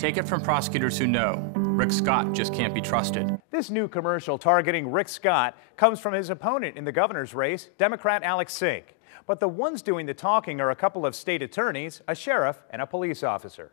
Take it from prosecutors who know Rick Scott just can't be trusted. This new commercial targeting Rick Scott comes from his opponent in the governor's race, Democrat Alex Sink. But the ones doing the talking are a couple of state attorneys, a sheriff, and a police officer.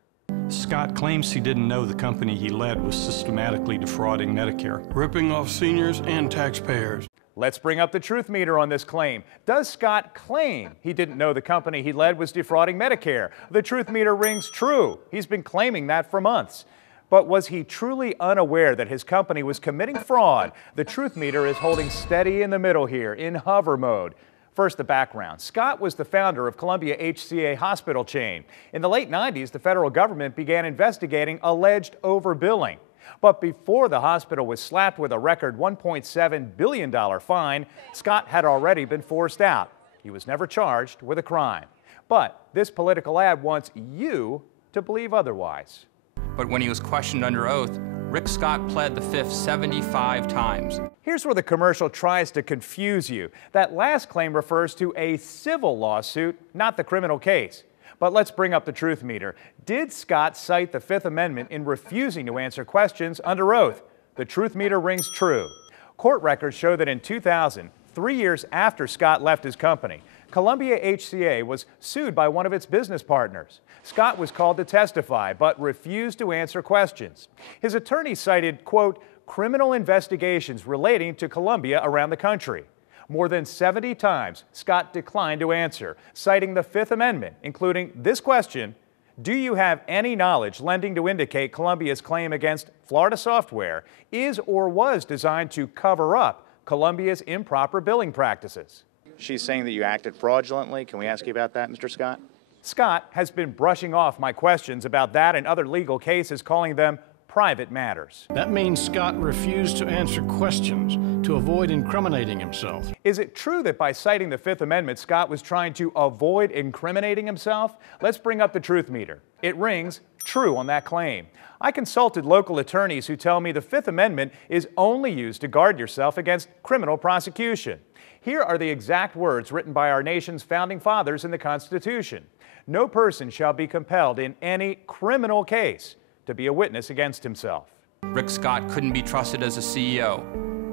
Scott claims he didn't know the company he led was systematically defrauding Medicare, ripping off seniors and taxpayers. Let's bring up the truth meter on this claim. Does Scott claim he didn't know the company he led was defrauding Medicare? The truth meter rings true. He's been claiming that for months. But was he truly unaware that his company was committing fraud? The truth meter is holding steady in the middle here, in hover mode. First, the background. Scott was the founder of Columbia HCA hospital chain. In the late 90s, the federal government began investigating alleged overbilling. But before the hospital was slapped with a record $1.7 billion fine, Scott had already been forced out. He was never charged with a crime. But this political ad wants you to believe otherwise. But when he was questioned under oath, Rick Scott pled the fifth 75 times. Here's where the commercial tries to confuse you. That last claim refers to a civil lawsuit, not the criminal case. But let's bring up the truth meter. Did Scott cite the Fifth Amendment in refusing to answer questions under oath? The truth meter rings true. Court records show that in 2000, 3 years after Scott left his company, Columbia HCA was sued by one of its business partners. Scott was called to testify, but refused to answer questions. His attorney cited, quote, criminal investigations relating to Columbia around the country. More than 70 times, Scott declined to answer, citing the Fifth Amendment, including this question: do you have any knowledge lending to indicate Columbia's claim against Florida Software is or was designed to cover up Columbia's improper billing practices? She's saying that you acted fraudulently. Can we ask you about that, Mr. Scott? Scott has been brushing off my questions about that and other legal cases, calling them private matters. That means Scott refused to answer questions to avoid incriminating himself. Is it true that by citing the Fifth Amendment, Scott was trying to avoid incriminating himself? Let's bring up the truth meter. It rings true on that claim. I consulted local attorneys who tell me the Fifth Amendment is only used to guard yourself against criminal prosecution. Here are the exact words written by our nation's founding fathers in the Constitution. No person shall be compelled in any criminal case to be a witness against himself. Rick Scott couldn't be trusted as a CEO,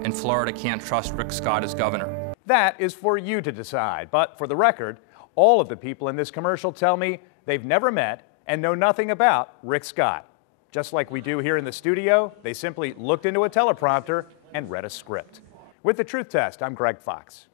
and Florida can't trust Rick Scott as governor. That is for you to decide, but for the record, all of the people in this commercial tell me they've never met and know nothing about Rick Scott. Just like we do here in the studio, they simply looked into a teleprompter and read a script. With the Truth Test, I'm Greg Fox.